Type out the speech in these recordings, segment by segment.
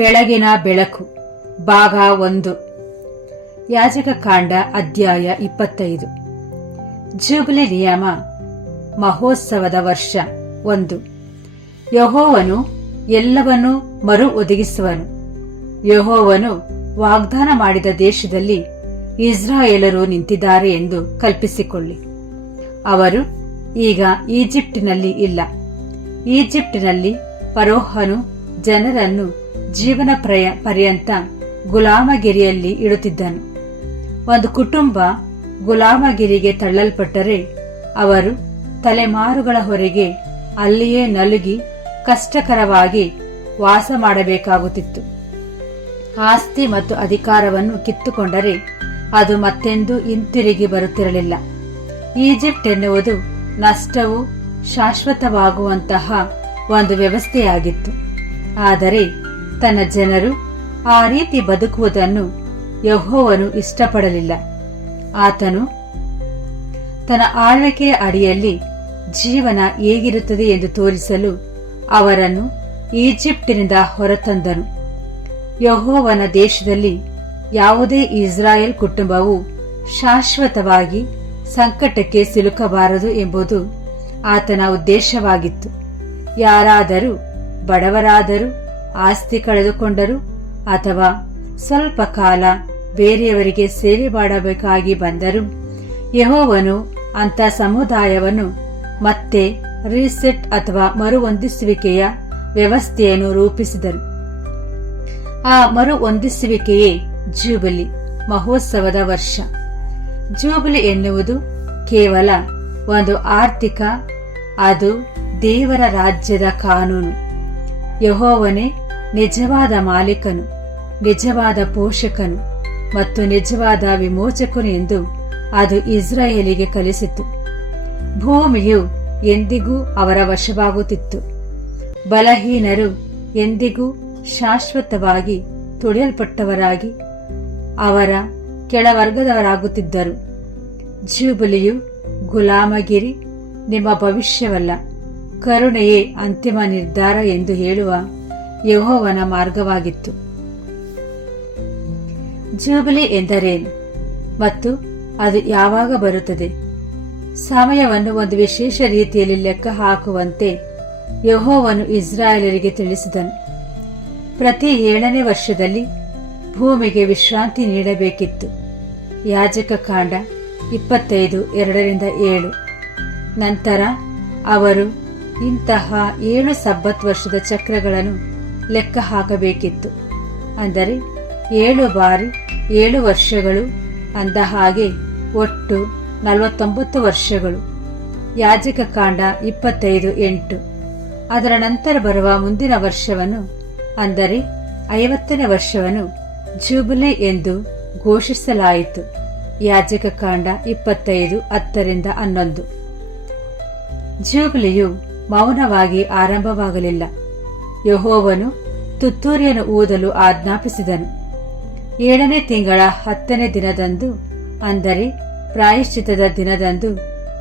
ಬೆಳಗಿನ ಬೆಳಕು, ಭಾಗ ಒಂದು. ಯಾಜಕ ಕಾಂಡ ಅಧ್ಯಾಯ ಇಪ್ಪತ್ತೈದು. ಜೂಬ್ಲಿ ನಿಯಮ, ಮಹೋತ್ಸವದ ವರ್ಷ ಒಂದು. ಯಹೋವನು ಎಲ್ಲವನ್ನೂ ಮರು ಒದಗಿಸುವನು. ಯಹೋವನು ವಾಗ್ದಾನ ಮಾಡಿದ ದೇಶದಲ್ಲಿ ಇಸ್ರಾಯೇಲರು ನಿಂತಿದ್ದಾರೆ ಎಂದು ಕಲ್ಪಿಸಿಕೊಳ್ಳಿ. ಅವರು ಈಗ ಈಜಿಪ್ಟಿನಲ್ಲಿ ಇಲ್ಲ. ಈಜಿಪ್ಟಿನಲ್ಲಿ ಪರೋಹನು ಜನರನ್ನು ಜೀವನ ಪ್ರಯ, ಪರ್ಯಂತ ಗುಲಾಮಗಿರಿಯಲ್ಲಿ ಇಡುತ್ತಿದ್ದನು. ಒಂದು ಕುಟುಂಬ ಗುಲಾಮಗಿರಿಗೆ ತಳ್ಳಲ್ಪಟ್ಟರೆ ಅವರು ತಲೆಮಾರುಗಳ ಹೊರಗೆ ಅಲ್ಲಿಯೇ ನಲುಗಿ ಕಷ್ಟಕರವಾಗಿ ವಾಸ ಮಾಡಬೇಕಾಗುತ್ತಿತ್ತು. ಆಸ್ತಿ ಮತ್ತು ಅಧಿಕಾರವನ್ನು ಕಿತ್ತುಕೊಂಡರೆ ಅದು ಮತ್ತೆಂದೂ ಹಿಂತಿರುಗಿ ಬರುತ್ತಿರಲಿಲ್ಲ. ಈಜಿಪ್ಟ್ ಎನ್ನುವುದು ನಷ್ಟವು ಶಾಶ್ವತವಾಗುವಂತಹ ಒಂದು ವ್ಯವಸ್ಥೆಯಾಗಿತ್ತು. ಆದರೆ ತನ್ನ ಜನರು ಆ ರೀತಿ ಬದುಕುವುದನ್ನು ಯಹೋವನು ಇಷ್ಟಪಡಲಿಲ್ಲ. ಆತನು ತನ್ನ ಆಳ್ವಿಕೆಯ ಅಡಿಯಲ್ಲಿ ಜೀವನ ಹೇಗಿರುತ್ತದೆ ಎಂದು ತೋರಿಸಲು ಅವರನ್ನು ಈಜಿಪ್ಟಿನಿಂದ ಹೊರತಂದನು ಯಹೋವನ ದೇಶದಲ್ಲಿ ಯಾವುದೇ ಇಸ್ರಾಯೇಲ್ ಕುಟುಂಬವು ಶಾಶ್ವತವಾಗಿ ಸಂಕಟಕ್ಕೆ ಸಿಲುಕಬಾರದು ಎಂಬುದು ಆತನ ಉದ್ದೇಶವಾಗಿತ್ತು. ಯಾರಾದರೂ ಬಡವರಾದರೂ ಆಸ್ತಿ ಕಳೆದುಕೊಂಡರು ಅಥವಾ ಸ್ವಲ್ಪ ಕಾಲ ಬೇರೆಯವರಿಗೆ ಸೇವೆ ಮಾಡಬೇಕಾಗಿ ಬಂದರು. ಯಹೋವನು ಅಂತ ಸಮುದಾಯವನ್ನು ಮತ್ತೆ ರೀಸೆಟ್ ಅಥವಾ ಮರುಹೊಂದಿಸುವಿಕೆಯ ವ್ಯವಸ್ಥೆಯನ್ನು ರೂಪಿಸಿದರು. ಆ ಮರುಹೊಂದಿಸುವಿಕೆಯೇ ಜೂಬಿಲಿ, ಮಹೋತ್ಸವದ ವರ್ಷ. ಜೂಬಿಲಿ ಎನ್ನುವುದು ಕೇವಲ ಒಂದು ಆರ್ಥಿಕ, ಅದು ದೇವರ ರಾಜ್ಯದ ಕಾನೂನು. ಯಹೋವನೇ ನಿಜವಾದ ಮಾಲೀಕನು, ನಿಜವಾದ ಪೋಷಕನು ಮತ್ತು ನಿಜವಾದ ವಿಮೋಚಕನು ಎಂದು ಅದು ಇಸ್ರಾಯೇಲಿಗೆ ಕಲಿಸಿತು. ಭೂಮಿಯು ಎಂದಿಗೂ ಅವರ ವಶವಾಗುತ್ತಿತ್ತು. ಬಲಹೀನರು ಎಂದಿಗೂ ಶಾಶ್ವತವಾಗಿ ತುಳಿಯಲ್ಪಟ್ಟವರಾಗಿ ಅವರ ಕೆಳವರ್ಗದವರಾಗುತ್ತಿದ್ದರು. ಜೂಬಲಿಯು ಗುಲಾಮಗಿರಿ, ನಿಮ್ಮ ಭವಿಷ್ಯವಲ್ಲ, ಕರುಣೆಯೇ ಅಂತಿಮ ನಿರ್ಧಾರ ಎಂದು ಹೇಳುವ ಯಹೋವನ ಮಾರ್ಗವಾಗಿತ್ತು. ಜೂಬಿಲಿ ಎಂದರೇನು ಮತ್ತು ಅದು ಯಾವಾಗ ಬರುತ್ತದೆ? ಸಮಯವನ್ನು ಒಂದು ವಿಶೇಷ ರೀತಿಯಲ್ಲಿ ಲೆಕ್ಕ ಹಾಕುವಂತೆ ಯಹೋವನು ಇಸ್ರಾಯೇಲರಿಗೆ ತಿಳಿಸಿದನು. ಪ್ರತಿ ಏಳನೇ ವರ್ಷದಲ್ಲಿ ಭೂಮಿಗೆ ವಿಶ್ರಾಂತಿ ನೀಡಬೇಕಿತ್ತು. ಯಾಜಕ ಕಾಂಡ ಇಪ್ಪತ್ತೈದು, ಎರಡರಿಂದ ಏಳು. ನಂತರ ಅವರು ಇಂತಹ ಏಳು ಸಬ್ಬತ್ ವರ್ಷದ ಚಕ್ರಗಳನ್ನು ಲೆಕ್ಕ ಹಾಕಬೇಕಿತ್ತು. ಅಂದರೆ ಏಳು ಬಾರಿ ಏಳು ವರ್ಷಗಳು ಅಂದ ಹಾಗೆ ಒಟ್ಟು ನಲವತ್ತೊಂಬತ್ತು ವರ್ಷಗಳು. ಯಾಜಕ ಕಾಂಡ ಇಪ್ಪತ್ತೈದು ಎಂಟು. ಅದರ ನಂತರ ಬರುವ ಮುಂದಿನ ವರ್ಷವನ್ನು, ಅಂದರೆ ಐವತ್ತನೇ ವರ್ಷವನ್ನು ಜೂಬಿಲಿ ಎಂದು ಘೋಷಿಸಲಾಯಿತು. ಯಾಜಕ ಕಾಂಡ ಇಪ್ಪತ್ತೈದು ಹತ್ತರಿಂದ ಹನ್ನೊಂದು. ಜೂಬಿಲಿಯು ಮೌನವಾಗಿ ಆರಂಭವಾಗಲಿಲ್ಲ. ಯಹೋವನು ತುತ್ತೂರಿಯನ್ನು ಊದಲು ಆಜ್ಞಾಪಿಸಿದನು. ಏಳನೇ ತಿಂಗಳ ಹತ್ತನೇ ದಿನದಂದು, ಅಂದರೆ ಪ್ರಾಯಶ್ಚಿತದ ದಿನದಂದು,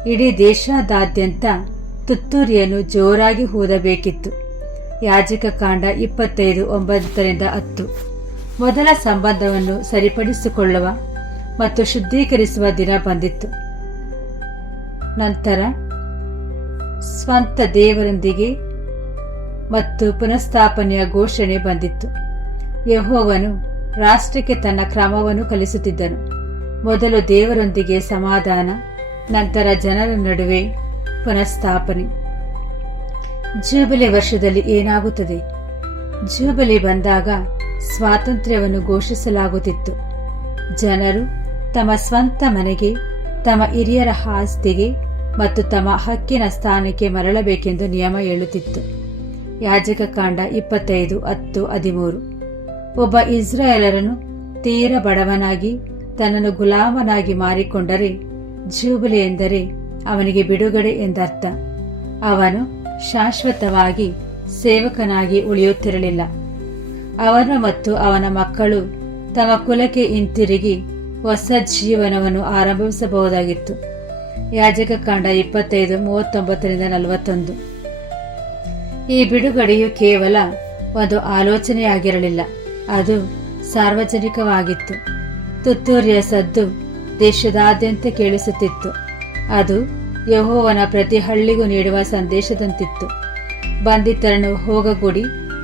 ಇಡೀ ದೇಶದಾದ್ಯಂತ ತುತ್ತೂರಿಯನ್ನು ಜೋರಾಗಿ ಊದಬೇಕಿತ್ತು. ಯಾಜಕ ಕಾಂಡ ಇಪ್ಪತ್ತೈದು, ಒಂಬತ್ತರಿಂದ ಹತ್ತು. ಮೊದಲ ಸಂಬಂಧವನ್ನು ಸರಿಪಡಿಸಿಕೊಳ್ಳುವ ಮತ್ತು ಶುದ್ಧೀಕರಿಸುವ ದಿನ ಬಂದಿತ್ತು. ನಂತರ ಸ್ವಂತ ದೇವರೊಂದಿಗೆ ಮತ್ತು ಪುನಃಸ್ಥಾಪನೆಯ ಘೋಷಣೆ ಬಂದಿತ್ತು. ಯಹೋವನು ರಾಷ್ಟ್ರಕ್ಕೆ ತನ್ನ ಕ್ರಮವನ್ನು ಕಲಿಸುತ್ತಿದ್ದನು. ಮೊದಲು ದೇವರೊಂದಿಗೆ ಸಮಾಧಾನ, ನಂತರ ಜನರ ನಡುವೆ ಪುನಃಸ್ಥಾಪನೆ. ಜೂಬಿಲಿ ವರ್ಷದಲ್ಲಿ ಏನಾಗುತ್ತದೆ? ಜೂಬಿಲಿ ಬಂದಾಗ ಸ್ವಾತಂತ್ರ್ಯವನ್ನು ಘೋಷಿಸಲಾಗುತ್ತಿತ್ತು. ಜನರು ತಮ್ಮ ಸ್ವಂತ ಮನೆಗೆ, ತಮ್ಮ ಹಿರಿಯರ ಆಸ್ತಿಗೆ ಮತ್ತು ತಮ್ಮ ಹಕ್ಕಿನ ಸ್ಥಾನಕ್ಕೆ ಮರಳಬೇಕೆಂದು ನಿಯಮ ಹೇಳುತ್ತಿತ್ತು. ಯಾಜಕ ಕಾಂಡ ಇಪ್ಪತ್ತೈದು, ಹತ್ತು, ಹದಿಮೂರು. ಒಬ್ಬ ಇಸ್ರಾಯೇಲರನ್ನು ತೀರ ಬಡವನಾಗಿ, ತನ್ನನ್ನು ಗುಲಾಮನಾಗಿ ಮಾರಿಕೊಂಡರೆ ಜೂಬಲಿ ಎಂದರೆ ಅವನಿಗೆ ಬಿಡುಗಡೆ ಎಂದರ್ಥ. ಅವನು ಶಾಶ್ವತವಾಗಿ ಸೇವಕನಾಗಿ ಉಳಿಯುತ್ತಿರಲಿಲ್ಲ. ಅವನು ಮತ್ತು ಅವನ ಮಕ್ಕಳು ತಮ್ಮ ಕುಲಕ್ಕೆ ಹಿಂತಿರುಗಿ ಹೊಸ ಜೀವನವನ್ನು ಆರಂಭಿಸಬಹುದಾಗಿತ್ತು. ಯಾಜಕ ಕಾಂಡ ಇಪ್ಪತ್ತೈದು, ಮೂವತ್ತೊಂಬತ್ತರಿಂದ ನಲವತ್ತೊಂದು. ಈ ಬಿಡುಗಡೆಯು ಕೇವಲ ಒಂದು ಆಲೋಚನೆಯಾಗಿರಲಿಲ್ಲ. ಅದು ಸಾರ್ವಜನಿಕವಾಗಿತ್ತು. ತುತ್ತೂರಿಯ ಸದ್ದು ದೇಶದಾದ್ಯಂತ ಕೇಳಿಸುತ್ತಿತ್ತು. ಅದು ಯಹೋವನ ಪ್ರತಿ ಹಳ್ಳಿಗೂ ನೀಡುವ ಸಂದೇಶದಂತಿತ್ತು. ಬಂಧಿತರನ್ನು ಹೋಗಗೂಡಿ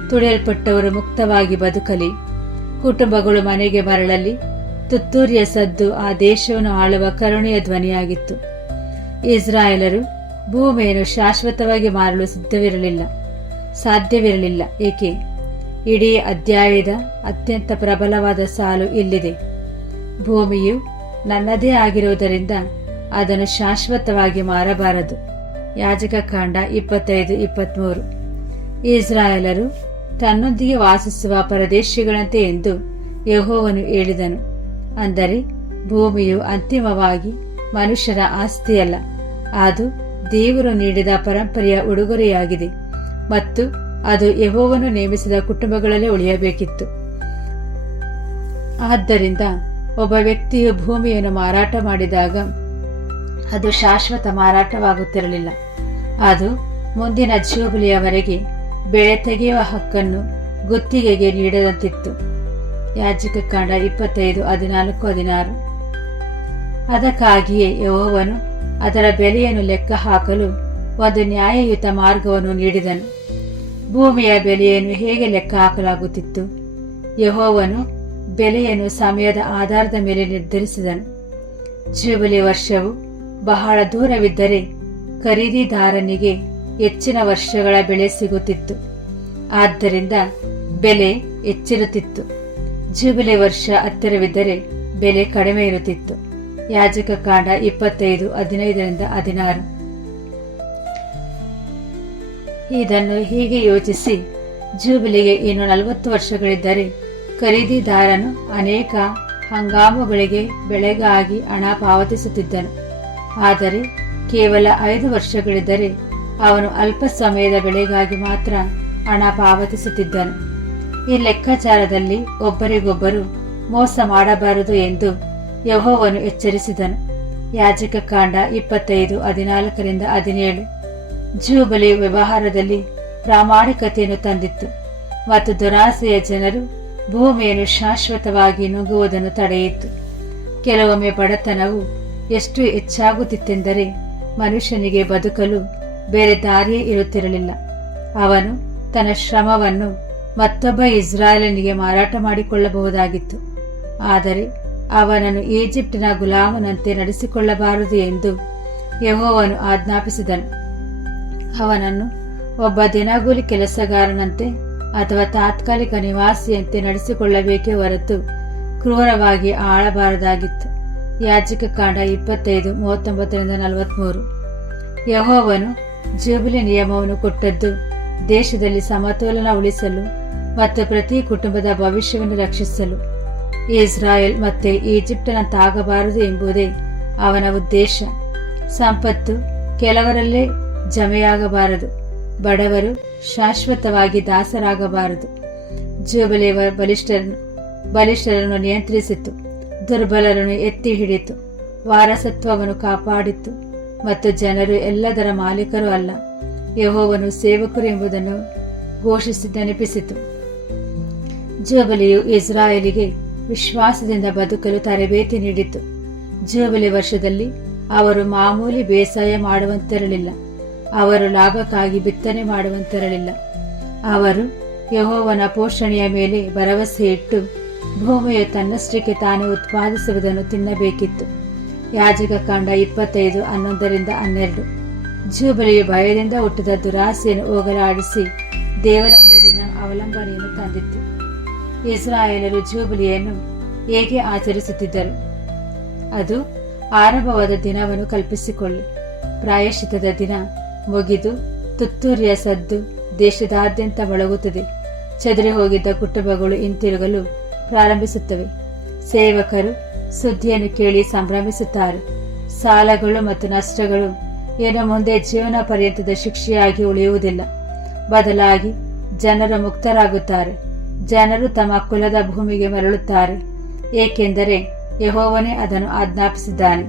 ತುಳಿಯಲ್ಪಟ್ಟವರು ಮುಕ್ತವಾಗಿ ಬದುಕಲಿ. ಕುಟುಂಬಗಳು ಮನೆಗೆ ಮರಳಲಿ. ತುತ್ತೂರಿಯ ಸದ್ದು ಆ ದೇಶವನ್ನು ಆಳುವ ಕರುಣೆಯ ಧ್ವನಿಯಾಗಿತ್ತು. ಇಸ್ರಾಯೇಲರು ಭೂಮಿಯನ್ನು ಶಾಶ್ವತವಾಗಿ ಮಾರಲು ಸಿದ್ಧವಿರಲಿಲ್ಲ. ಸಾಧ್ಯವಿರಲಿಲ್ಲ. ಏಕೆ? ಇಡೀ ಅಧ್ಯಾಯದ ಅತ್ಯಂತ ಪ್ರಬಲವಾದ ಸಾಲು ಇಲ್ಲಿದೆ ಭೂಮಿಯು ನನ್ನದೇ ಆಗಿರುವುದರಿಂದ ಅದನ್ನು ಶಾಶ್ವತವಾಗಿ ಮಾರಬಾರದು. ಯಾಜಕ ಕಾಂಡ ಇಪ್ಪತ್ತೈದು, ಇಪ್ಪತ್ಮೂರು. ಇಸ್ರಾಯೇಲರು ತನ್ನೊಂದಿಗೆ ವಾಸಿಸುವ ಪ್ರದೇಶಗಳಂತೆ ಎಂದು ಯಹೋವನು ಹೇಳಿದನು. ಅಂದರೆ, ಭೂಮಿಯು ಅಂತಿಮವಾಗಿ ಮನುಷ್ಯರ ಆಸ್ತಿಯಲ್ಲ. ಅದು ದೇವರು ನೀಡಿದ ಪರಂಪರೆಯ ಉಡುಗೊರೆಯಾಗಿದೆ. ಮತ್ತು ಅದು ಯಹೋವನು ನೇಮಿಸಿದ ಕುಟುಂಬಗಳಲ್ಲೇ ಉಳಿಯಬೇಕಿತ್ತು. ಆದ್ದರಿಂದ ಒಬ್ಬ ವ್ಯಕ್ತಿಯು ಭೂಮಿಯನ್ನು ಮಾರಾಟ ಮಾಡಿದಾಗ ಅದು ಶಾಶ್ವತ ಮಾರಾಟವಾಗುತ್ತಿರಲಿಲ್ಲ. ಅದು ಮುಂದಿನ ಜೂಬಿಲಿಯವರೆಗೆ ಬೆಳೆ ತೆಗೆಯುವ ಹಕ್ಕನ್ನು ಗುತ್ತಿಗೆಗೆ ನೀಡದಂತಿತ್ತು. ಯಾಜಕ ಕಾಂಡ ಇಪ್ಪತ್ತೈದು, ಹದಿನಾಲ್ಕು, ಹದಿನಾರು. ಅದಕ್ಕಾಗಿಯೇ ಯಹೋವನು ಅದರ ಬೆಲೆಯನ್ನು ಲೆಕ್ಕ ಹಾಕಲು ಒಂದು ನ್ಯಾಯಯುತ ಮಾರ್ಗವನ್ನು ನೀಡಿದನು. ಭೂಮಿಯ ಬೆಲೆಯನ್ನು ಹೇಗೆ ಲೆಕ್ಕ ಹಾಕಲಾಗುತ್ತಿತ್ತು? ಯಹೋವನು ಬೆಲೆಯನ್ನು ಸಮಯದ ಆಧಾರದ ಮೇಲೆ ನಿರ್ಧರಿಸಿದನು. ಜೂಬಿಲಿ ವರ್ಷವು ಬಹಳ ದೂರವಿದ್ದರೆ ಖರೀದಿದಾರನಿಗೆ ಹೆಚ್ಚಿನ ವರ್ಷಗಳ ಬೆಳೆ ಸಿಗುತ್ತಿತ್ತು. ಆದ್ದರಿಂದ ಬೆಲೆ ಹೆಚ್ಚಿರುತ್ತಿತ್ತು. ಜೂಬಿಲಿ ವರ್ಷ ಹತ್ತಿರವಿದ್ದರೆ ಬೆಲೆ ಕಡಿಮೆ ಇರುತ್ತಿತ್ತು. ಯಾಜಕ ಕಾಂಡ ಇಪ್ಪತ್ತೈದು, ಹದಿನೈದರಿಂದ ಹದಿನಾರು. ಇದನ್ನು ಹೀಗೆ ಯೋಚಿಸಿ. ಜೂಬಿಲಿಗೆ ಇನ್ನು ನಲವತ್ತು ವರ್ಷಗಳಿದ್ದರೆ ಖರೀದಿದಾರನು ಅನೇಕ ಹಂಗಾಮುಗಳಿಗೆ ಬೆಳೆಗಾಗಿ ಹಣ ಪಾವತಿಸುತ್ತಿದ್ದನು. ಆದರೆ ಕೇವಲ ಐದು ವರ್ಷಗಳಿದ್ದರೆ ಅವನು ಅಲ್ಪ ಸಮಯದ ಬೆಳೆಗಾಗಿ ಮಾತ್ರ ಹಣ ಪಾವತಿಸುತ್ತಿದ್ದನು. ಈ ಲೆಕ್ಕಾಚಾರದಲ್ಲಿ ಒಬ್ಬರಿಗೊಬ್ಬರು ಮೋಸ ಮಾಡಬಾರದು ಎಂದು ಯಹೋವನು ಎಚ್ಚರಿಸಿದನು. ಯಾಜಕ ಕಾಂಡ ಇಪ್ಪತ್ತೈದು ಹದಿನಾಲ್ಕರಿಂದ ಹದಿನೇಳು. ಜೂಬಲಿ ವ್ಯವಹಾರದಲ್ಲಿ ಪ್ರಾಮಾಣಿಕತೆಯನ್ನು ತಂದಿತ್ತು ಮತ್ತು ದುರಾಸೆಯ ಜನರು ಭೂಮಿಯನ್ನು ಶಾಶ್ವತವಾಗಿ ನುಗ್ಗುವುದನ್ನು ತಡೆಯಿತು. ಕೆಲವೊಮ್ಮೆ ಬಡತನವು ಎಷ್ಟು ಹೆಚ್ಚಾಗುತ್ತಿತ್ತೆಂದರೆ ಮನುಷ್ಯನಿಗೆ ಬದುಕಲು ಬೇರೆ ದಾರಿಯೇ ಇರುತ್ತಿರಲಿಲ್ಲ. ಅವನು ತನ್ನ ಶ್ರಮವನ್ನು ಮತ್ತೊಬ್ಬ ಇಸ್ರಾಯೇಲನಿಗೆ ಮಾರಾಟ ಮಾಡಿಕೊಳ್ಳಬಹುದಾಗಿತ್ತು. ಆದರೆ ಅವನನ್ನು ಈಜಿಪ್ಟಿನ ಗುಲಾಮನಂತೆ ನಡೆಸಿಕೊಳ್ಳಬಾರದು ಎಂದು ಯಹೋವನು ಆಜ್ಞಾಪಿಸಿದನು. ಅವನನ್ನು ಒಬ್ಬ ದಿನಗೂಲಿ ಕೆಲಸಗಾರನಂತೆ ಅಥವಾ ತಾತ್ಕಾಲಿಕ ನಿವಾಸಿಯಂತೆ ನಡೆಸಿಕೊಳ್ಳಬೇಕೇ ಹೊರತು ಕ್ರೂರವಾಗಿ ಆಳಬಾರದಾಗಿತ್ತು. ಯಾಜಿಕ ಕಾಂಡ ಇಪ್ಪತ್ತೈದು, ಮೂವತ್ತೊಂಬತ್ತರಿಂದ ನಲವತ್ಮೂರು. ಯಹೋವನು ಜೂಬಿಲಿ ನಿಯಮವನ್ನು ಕೊಟ್ಟದ್ದು ದೇಶದಲ್ಲಿ ಸಮತೋಲನ ಉಳಿಸಲು ಮತ್ತು ಪ್ರತಿ ಕುಟುಂಬದ ಭವಿಷ್ಯವನ್ನು ರಕ್ಷಿಸಲು. ಇಸ್ರಾಯೇಲ್ ಮತ್ತೆ ಈಜಿಪ್ಟನಂತಾಗಬಾರದು ಎಂಬುದೇ ಅವನ ಉದ್ದೇಶ. ಸಂಪತ್ತು ಕೆಲವರಲ್ಲೇ ಜಮೆಯಾಗಬಾರದು. ಬಡವರು ಶಾಶ್ವತವಾಗಿ ದಾಸರಾಗಬಾರದು. ಜೂಬಲಿ ಬಲಿಷ್ಠರನ್ನು ಬಲಿಷ್ಠರನ್ನು ನಿಯಂತ್ರಿಸಿತು. ದುರ್ಬಲರನ್ನು ಎತ್ತಿ ಹಿಡಿತು. ವಾರಸತ್ವವನ್ನು ಕಾಪಾಡಿತು. ಮತ್ತು ಜನರು ಎಲ್ಲದರ ಮಾಲೀಕರು ಅಲ್ಲ. ಯಹೋವನು ಸೇವಕರು ಎಂಬುದನ್ನು ಘೋಷಿಸಿ ನೆನಪಿಸಿತು. ಜೂಬಲಿಯು ಇಸ್ರಾಯೇಲಿಗೆ ವಿಶ್ವಾಸದಿಂದ ಬದುಕಲು ತರಬೇತಿ ನೀಡಿತು. ಜೂಬಲಿ ವರ್ಷದಲ್ಲಿ ಅವರು ಮಾಮೂಲಿ ಬೇಸಾಯ ಮಾಡುವಂತಿರಲಿಲ್ಲ. ಅವರು ಲಾಭಕ್ಕಾಗಿ ಬಿತ್ತನೆ ಮಾಡುವಂತಿರಲಿಲ್ಲ. ಅವರು ಯಹೋವನ ಪೋಷಣೆಯ ಮೇಲೆ ಭರವಸೆ ಇಟ್ಟು ಭೂಮಿಯು ತನ್ನಷ್ಟಕ್ಕೆ ತಾನೇ ಉತ್ಪಾದಿಸುವುದನ್ನು ತಿನ್ನಬೇಕಿತ್ತು. ಯಾಜಕ ಕಾಂಡ ಇಪ್ಪತ್ತೈದು, ಹನ್ನೊಂದರಿಂದ ಹನ್ನೆರಡು. ಜೂಬಲಿಯು ಭಯದಿಂದ ಹುಟ್ಟಿದ ದುರಾಸೆಯನ್ನು ಹೋಗಲಾಡಿಸಿ ದೇವರ ಮೇಲಿನ ಅವಲಂಬನೆಯನ್ನು ತಂದಿತ್ತು. ಇಸ್ರಾಯೇಲರು ಜೂಬಲಿಯನ್ನು ಹೇಗೆ ಆಚರಿಸುತ್ತಿದ್ದರು? ಅದು ಆರಂಭವಾದ ದಿನವನ್ನು ಕಲ್ಪಿಸಿಕೊಳ್ಳಿ. ಪ್ರಾಯಶ್ಚಿತದ ದಿನ ಮುಗಿದು ತುತ್ತೂರಿಯ ಸದ್ದು ದೇಶದಾದ್ಯಂತ ಮೊಳಗುತ್ತದೆ. ಚದುರಿ ಹೋಗಿದ್ದ ಕುಟುಂಬಗಳು ಹಿಂತಿರುಗಲು ಪ್ರಾರಂಭಿಸುತ್ತವೆ. ಸೇವಕರು ಸುದ್ದಿಯನ್ನು ಕೇಳಿ ಸಂಭ್ರಮಿಸುತ್ತಾರೆ. ಸಾಲಗಳು ಮತ್ತು ನಷ್ಟಗಳು ಏನು ಮುಂದೆ ಜೀವನ ಪರ್ಯಂತದ ಶಿಕ್ಷೆಯಾಗಿ ಉಳಿಯುವುದಿಲ್ಲ. ಬದಲಾಗಿ ಜನರು ಮುಕ್ತರಾಗುತ್ತಾರೆ. ಜನರು ತಮ್ಮ ಕುಲದ ಭೂಮಿಗೆ ಮರಳುತ್ತಾರೆ. ಏಕೆಂದರೆ ಯಹೋವನೇ ಅದನ್ನು ಆಜ್ಞಾಪಿಸಿದ್ದಾನೆ.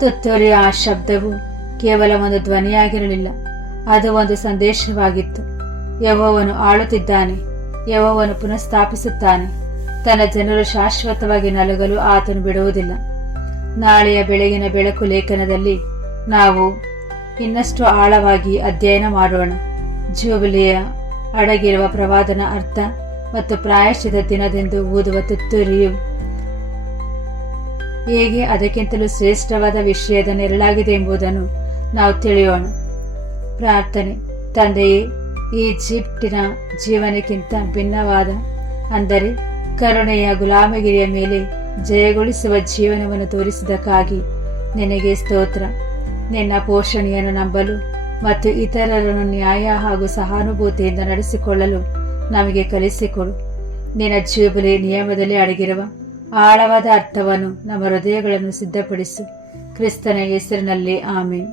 ತುತ್ತೂರಿಯ ಆ ಶಬ್ದವು ಕೇವಲ ಒಂದು ಧ್ವನಿಯಾಗಿರಲಿಲ್ಲ. ಅದು ಒಂದು ಸಂದೇಶವಾಗಿತ್ತು. ಯಹೋವನು ಆಳುತ್ತಿದ್ದಾನೆ. ಯಹೋವನು ಪುನಃಸ್ಥಾಪಿಸುತ್ತಾನೆ. ತನ್ನ ಜನರು ಶಾಶ್ವತವಾಗಿ ನಲಗಲು ಆತನು ಬಿಡುವುದಿಲ್ಲ. ನಾಳೆಯ ಬೆಳಗಿನ ಬೆಳಕು ಲೇಖನದಲ್ಲಿ ನಾವು ಇನ್ನಷ್ಟು ಆಳವಾಗಿ ಅಧ್ಯಯನ ಮಾಡೋಣ. ಜೂಬಿಲಿಯ ಅಡಗಿರುವ ಪ್ರವಾದನ ಅರ್ಥ ಮತ್ತು ಪ್ರಾಯಶ್ಚಿತ ದಿನದೆಂದು ಓದುವ ತುತ್ತೂರಿಯು ಹೇಗೆ ಅದಕ್ಕಿಂತಲೂ ಶ್ರೇಷ್ಠವಾದ ವಿಷಯದ ನೆರಳಾಗಿದೆ ಎಂಬುದನ್ನು ನಾವು ತಿಳಿಯೋಣ. ಪ್ರಾರ್ಥನೆ. ತಂದೆಯೇ ಈ ಈಜಿಪ್ಟಿನ ಜೀವನಕ್ಕಿಂತ ಭಿನ್ನವಾದ, ಅಂದರೆ ಕರುಣೆಯ ಗುಲಾಮಗಿರಿಯ ಮೇಲೆ ಜಯಗೊಳಿಸುವ ಜೀವನವನ್ನು ತೋರಿಸಿದಕ್ಕಾಗಿ ನಿನಗೆ ಸ್ತೋತ್ರ. ನಿನ್ನ ಪೋಷಣೆಯನ್ನು ನಂಬಲು ಮತ್ತು ಇತರರನ್ನು ನ್ಯಾಯ ಹಾಗೂ ಸಹಾನುಭೂತಿಯಿಂದ ನಡೆಸಿಕೊಳ್ಳಲು ನಮಗೆ ಕಲಿಸಿಕೊಡು. ನಿನ್ನ ಜೀವಬಲಿ ನಿಯಮದಲ್ಲಿ ಅಡಗಿರುವ ಆಳವಾದ ಅರ್ಥವನ್ನು ನಮ್ಮ ಹೃದಯಗಳನ್ನು ಸಿದ್ಧಪಡಿಸು. ಕ್ರಿಸ್ತನ ಹೆಸರಿನಲ್ಲಿ ಆಮೇನ್.